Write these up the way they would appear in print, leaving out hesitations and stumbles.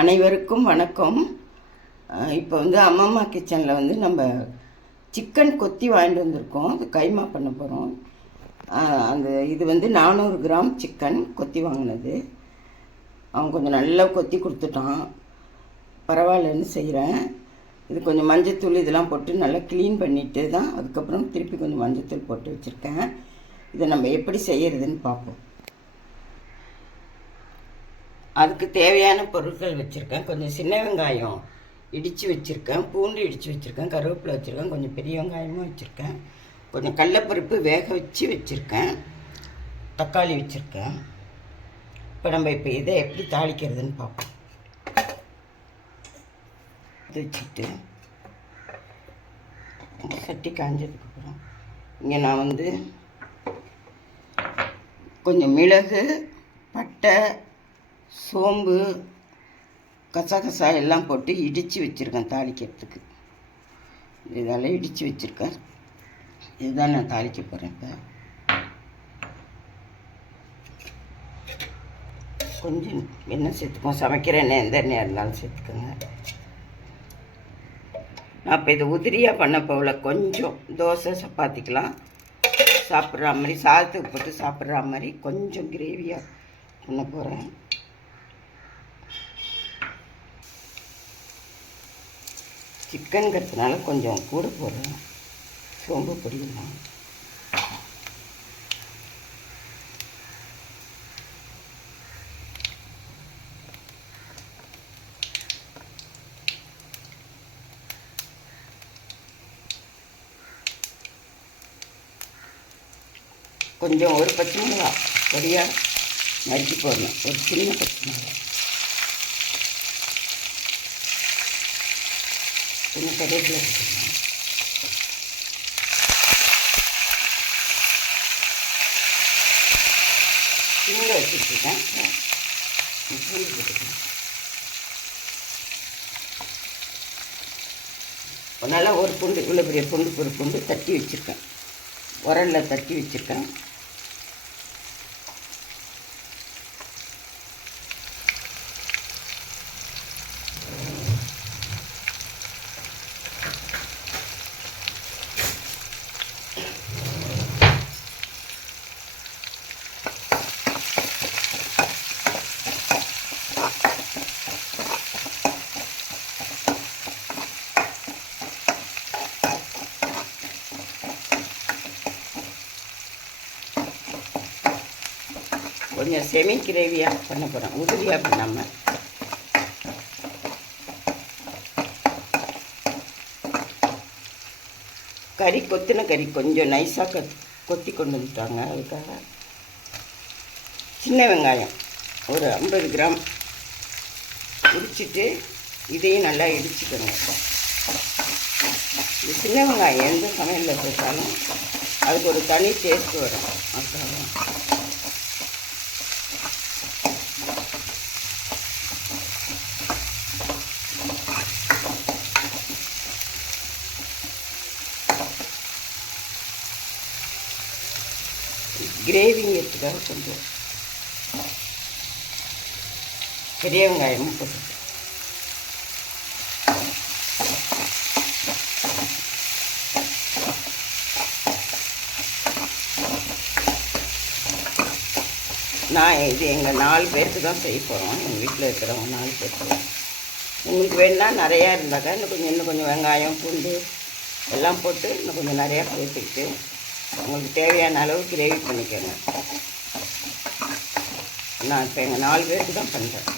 அனைவருக்கும் வணக்கம். இப்போ அம்மம்மா கிச்சனில் நம்ம சிக்கன் கொத்தி வாங்கிட்டு வந்திருக்கோம். அது கைமா பண்ண போகிறோம். அந்த இது 400 கிராம் சிக்கன் கொத்தி வாங்கினது. அவன் கொஞ்சம் நல்லா கொத்தி கொடுத்துட்டான். பரவாயில்லன்னு செய்கிறேன். இது கொஞ்சம் மஞ்சத்தூள் இதெல்லாம் போட்டு நல்லா க்ளீன் பண்ணிவிட்டு தான் அதுக்கப்புறம் திருப்பி கொஞ்சம் மஞ்சத்தூள் போட்டு வச்சுருக்கேன். இதை நம்ம எப்படி செய்கிறதுன்னு பார்ப்போம். அதுக்கு தேவையான பொருட்கள் வச்சுருக்கேன். கொஞ்சம் சின்ன வெங்காயம் இடித்து வச்சுருக்கேன், பூண்டு இடித்து வச்சுருக்கேன், கருவேப்பிலை வச்சுருக்கேன், கொஞ்சம் பெரிய வெங்காயமும் வச்சுருக்கேன், கொஞ்சம் கடலைப்பருப்பு வேக வச்சு வச்சுருக்கேன், தக்காளி வச்சுருக்கேன். இப்போ நம்ம இதை எப்படி தாளிக்கிறதுன்னு பார்ப்போம். வச்சுட்டு சட்டி காஞ்சதுக்கப்புறம் இங்கே நான் கொஞ்சம் மிளகு, பட்டை, சோம்பு, கசகசா எல்லாம் போட்டு இடித்து வச்சுருக்கேன் தாளிக்கிறதுக்கு. இதெல்லாம் இடித்து வச்சுருக்கேன். இதுதான் நான் தாளிக்க போகிறேன். இப்போ கொஞ்சம் எண்ணெய் சேர்த்துக்கோங்க. சமைக்கிற எண்ணெய் எந்த எண்ணெயாக இருந்தாலும் சேர்த்துக்கோங்க. நான் இப்போ இது உதிரியாக பண்ண போகல. கொஞ்சம் தோசை சப்பாத்திக்கெலாம் சாப்பிட்ற மாதிரி, சாதத்துக்கு போட்டு சாப்பிட்ற மாதிரி கொஞ்சம் கிரேவியாக பண்ண போகிறேன். சிக்கனுங்கிறதுனால கொஞ்சம் கூட போடுறேன். சோம்பு பொடியெல்லாம் கொஞ்சம் ஒரு பச்சை மிளகா பொடியாக நறுக்கி போடணும். ஒரு சின்ன பச்சை மிளகா, கொஞ்சம் கருவேப்பிலை போட்டுக்கணும். சின்ன வச்சுருக்கேன். பூண்டு போட்டுக்கணும். அதனால் ஒரு பூண்டு, இவ்வளோ பெரிய பூண்டு, ஒரு பூண்டு தட்டி வச்சுருக்கேன். உரலில் தட்டி வச்சுருக்கேன். கொஞ்சம் செமி கிரேவியாக பண்ண போகிறேன், உதிரியாக பண்ணாமல். கறி கொத்தின கறி கொஞ்சம் நைஸாக கொத்தி கொண்டு வந்துட்டாங்க. அதுக்காக சின்ன வெங்காயம் ஒரு 50 கிராம் உரிச்சிட்டு இதையும் நல்லா இடிச்சுக்கணும். இந்த சின்ன வெங்காயம் எந்த சமையலில் போட்டாலும் அதுக்கு ஒரு தனி டேஸ்ட் வரும். அப்புறம் கிரேவிங்கிறதுக்காக கொஞ்சம் பெரிய வெங்காயமும் போட்டு நான் இது எங்கள் 4 பேருக்கு தான் செய்ய போகிறோம். எங்கள் வீட்டில் இருக்கிறவங்க 4 பேருக்கு. உங்களுக்கு வேணுன்னா நிறையா இருந்தாக்கா இன்னும் கொஞ்சம் வெங்காயம், பூண்டு எல்லாம் போட்டு இன்னும் கொஞ்சம் நிறையா சேர்த்துக்கிட்டு உங்களுக்கு தேவையான அளவு கிரேவி பண்ணிக்கோங்க. நான் இப்போ எங்கள் 4 பேருக்கு தான் பண்ணுறேன்.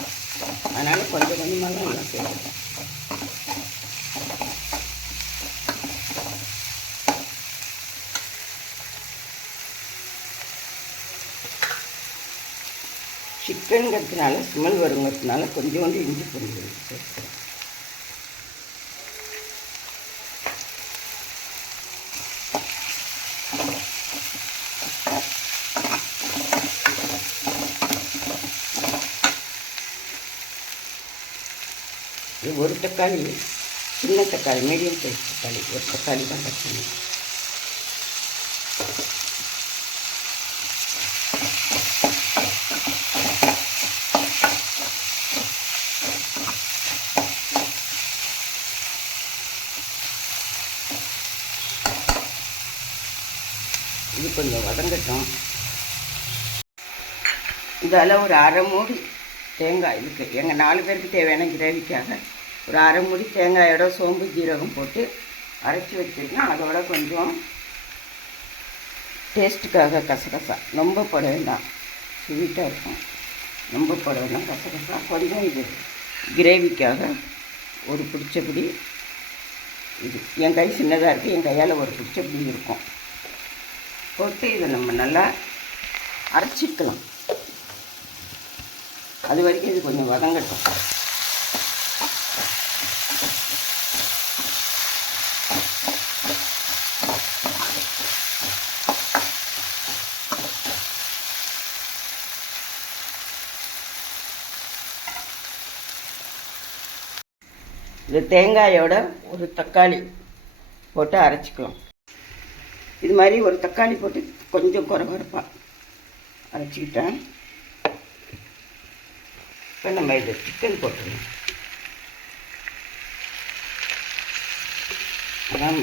அதனால் கொஞ்சம் கொஞ்சமாக தான் எல்லாம் சேர்த்துக்கேன். சிக்கனுங்கிறதுனால ஸ்மெல் வருங்கிறதுனால கொஞ்சோண்டு இஞ்சி பூண்டு சேர்த்துக்கிறேன். ஒரு தக்காளி, சின்ன தக்காளி, மீடியம் சைஸ் தக்காளி, ஒரு தக்காளி தான் கட் பண்ணி. கொஞ்சம் வதங்கட்டும். இதால் ஒரு அரை மூடி தேங்காய் இதுக்கு எங்கள் 4 பேருக்கு தேவையான கிரேவிக்காக ஒரு அரை மூடி தேங்காயோட சோம்பு ஜீரகம் போட்டு அரைச்சி வச்சுருக்கேன். அதோட கொஞ்சம் டேஸ்ட்டுக்காக கசகசா, ரொம்ப போட வேண்டாம், ஸ்வீட்டாக இருக்கும், ரொம்ப போட வேண்டாம், கசகசா கொஞ்சம். இது கிரேவிக்காக ஒரு பிடிச்சபடி, இது என் கை சின்னதாக இருக்குது, என் கையால் ஒரு பிடிச்சபடி இருக்கும் போட்டு இதை நம்ம நல்லா அரைச்சிக்கலாம். அது வரைக்கும் இது கொஞ்சம் வதங்கட்டும். இந்த தேங்காயோட ஒரு தக்காளி போட்டு அரைச்சிக்கலாம். இது மாதிரி ஒரு தக்காளி போட்டு கொஞ்சம் குறைப்பாக அரைச்சிக்கிட்டேன். இப்போ நம்ம இதை சிக்கன் போட்டுருவோம். அதான்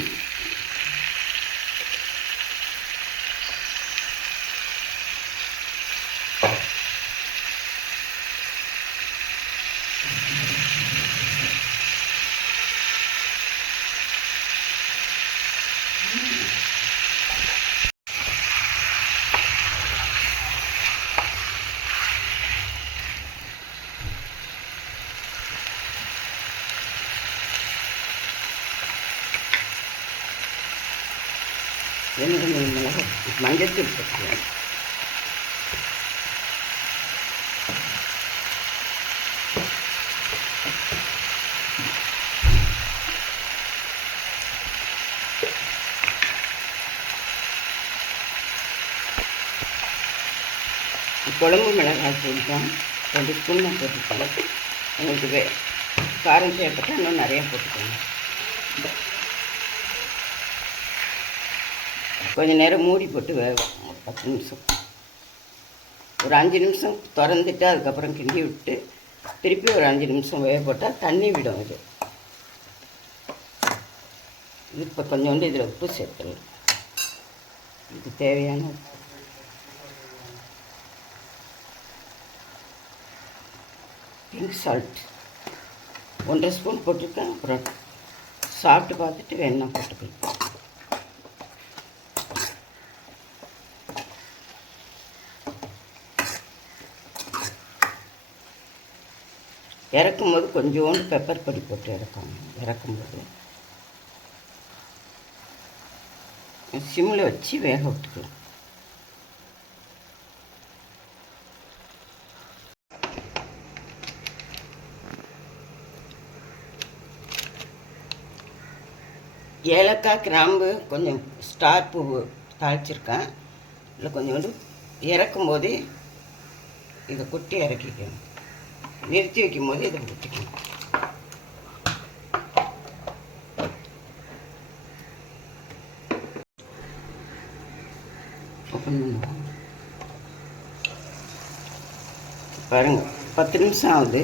மிளகு மஞ்சத்தூள் போட்டுருவேன். குழம்பு மிளகாய் தூள் 2 ஸ்பூன் நான் போட்டுக்கலாம். உங்களுக்கு காரம் தேவைப்பட்டா இன்னும் நிறையா போட்டுக்கோங்க. கொஞ்சம் நேரம் மூடி போட்டு வேகும், ஒரு 10 நிமிஷம், ஒரு 5 நிமிஷம் திறந்துட்டு அதுக்கப்புறம் கிண்டி விட்டு திருப்பி ஒரு 5 நிமிஷம் வேக போட்டால் தண்ணி விடும். இது இப்போ கொஞ்சோண்டு இதில் உப்பு சேர்த்துடலாம். இது தேவையான உப்பு. பிங்க் சால்ட் 1.5 ஸ்பூன் போட்டிருக்கேன். அப்புறம் சாப்பிட்டு பார்த்துட்டு வேணா போட்டுக்கலாம். இறக்கும்போது கொஞ்சோண்டு பெப்பர் பொடி போட்டு இறக்கும்போது சிம்மில் வச்சு வேக விட்டுக்கலாம். ஏலக்காய், கிராம்பு, கொஞ்சம் ஸ்டார் பூ தாளிச்சிருக்கேன். இதில் கொஞ்சோண்டு இறக்கும்போது இதை கொட்டி இறக்கிக்கணும். நிறுத்தி வைக்கும்போது இதை ஊற்றிக்கணும். பாருங்க 10 நிமிஷம் ஆகுது.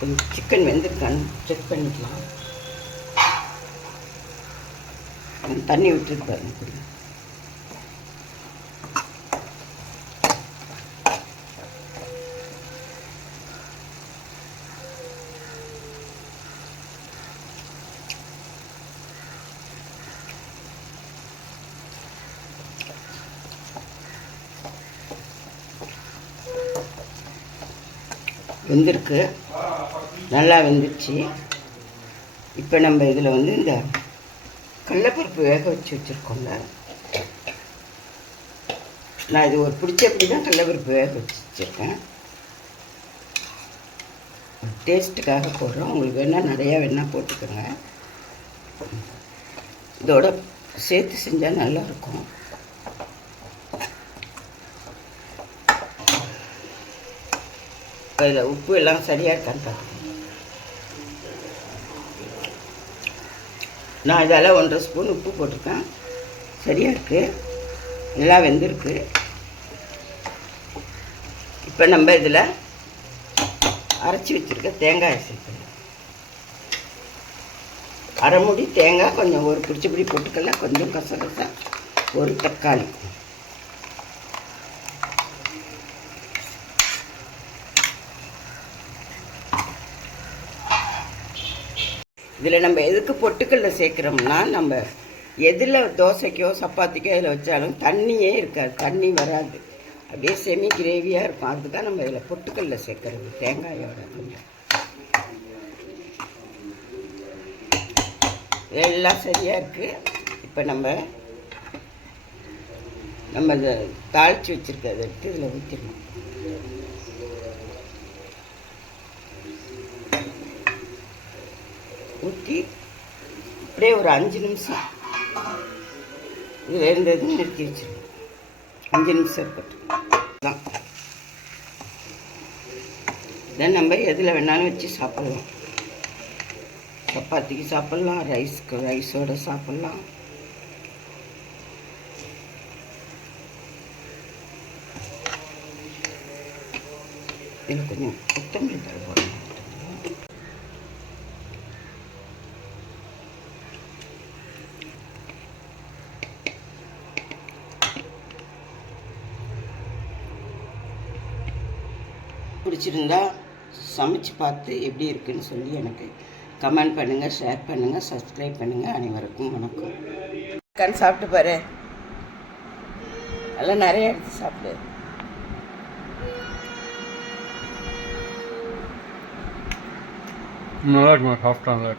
கொஞ்சம் சிக்கன் வெந்திருக்கான்னு செக் பண்ணிக்கலாம். தண்ணி விட்டுருக்கு பாருங்க. வெந்திருக்கு, நல்லா வெந்துருச்சு. இப்போ நம்ம இதில் வந்து இந்த கடலைப்பருப்பு வேக வச்சுருக்கோம்ல, நான் இது ஒரு பிடிச்சபடி தான் கடலைப்பருப்பு வேக வச்சுருக்கேன். டேஸ்ட்டுக்காக போடுறோம். உங்களுக்கு வேணால் நிறையா வேணால் போட்டுக்கோங்க. இதோட சேர்த்து செஞ்சால் நல்லாயிருக்கும். இதில் உப்பு எல்லாம் சரியாக இருக்கான்னு பார்க்கணும். நான் இதால் 1.5 ஸ்பூன் உப்பு போட்டிருக்கேன். சரியாக இருக்குது, நல்லா வெந்திருக்கு. இப்போ நம்ம இதில் அரைச்சி வச்சுருக்க தேங்காயை சேர்க்கணும். அரை மூடி தேங்காய், கொஞ்சம் ஒரு பிடிச்சபடி போட்டுக்கலாம், கொஞ்சம் கசகசா, ஒரு தக்காளி. இதில் நம்ம எதுக்கு பொட்டுக்கல்ல சேர்க்குறோம்னா, நம்ம எதில் தோசைக்கோ சப்பாத்திக்கோ இதில் வச்சாலும் தண்ணியே இருக்காது, தண்ணி வராது, அப்படியே செமி கிரேவியாக இருக்கும். அதுக்கு தான் நம்ம இதில் பொட்டுக்கல்ல சேர்க்குறது, தேங்காயோட. கொஞ்சம் எல்லாம் சரியாக இருக்குது. இப்போ நம்ம இதை தாளித்து வச்சுருக்கிறத எடுத்து இதில் ஊற்றிடணும். ஊற்றி அப்படியே ஒரு 5 நிமிஷம் இது வேண்டதுன்னு நிறுத்தி வச்சிடணும். 5 நிமிஷம் இருக்கட்டும் தான். இதை நம்ம எதில் வேணாலும் வச்சு சாப்பிட்லாம். சப்பாத்திக்கு சாப்பிட்லாம், ரைஸோடு சாப்பிட்லாம். இதில் கொஞ்சம் கொத்தமல்லி தழை போடணும். பிடிச்சிருந்தா சமைச்சு பார்த்து எப்படி இருக்குன்னு சொல்லி எனக்கு கமெண்ட் பண்ணுங்கள், ஷேர் பண்ணுங்கள், சப்ஸ்கிரைப் பண்ணுங்கள். அனைவருக்கும் வணக்கம். கண் சாப்பிட்டு பாரு, எல்லாம் நிறைய எடுத்து சாப்பிடு. நல்லா இருக்குமா? சாஃப்டாக நல்லா இருக்கும்.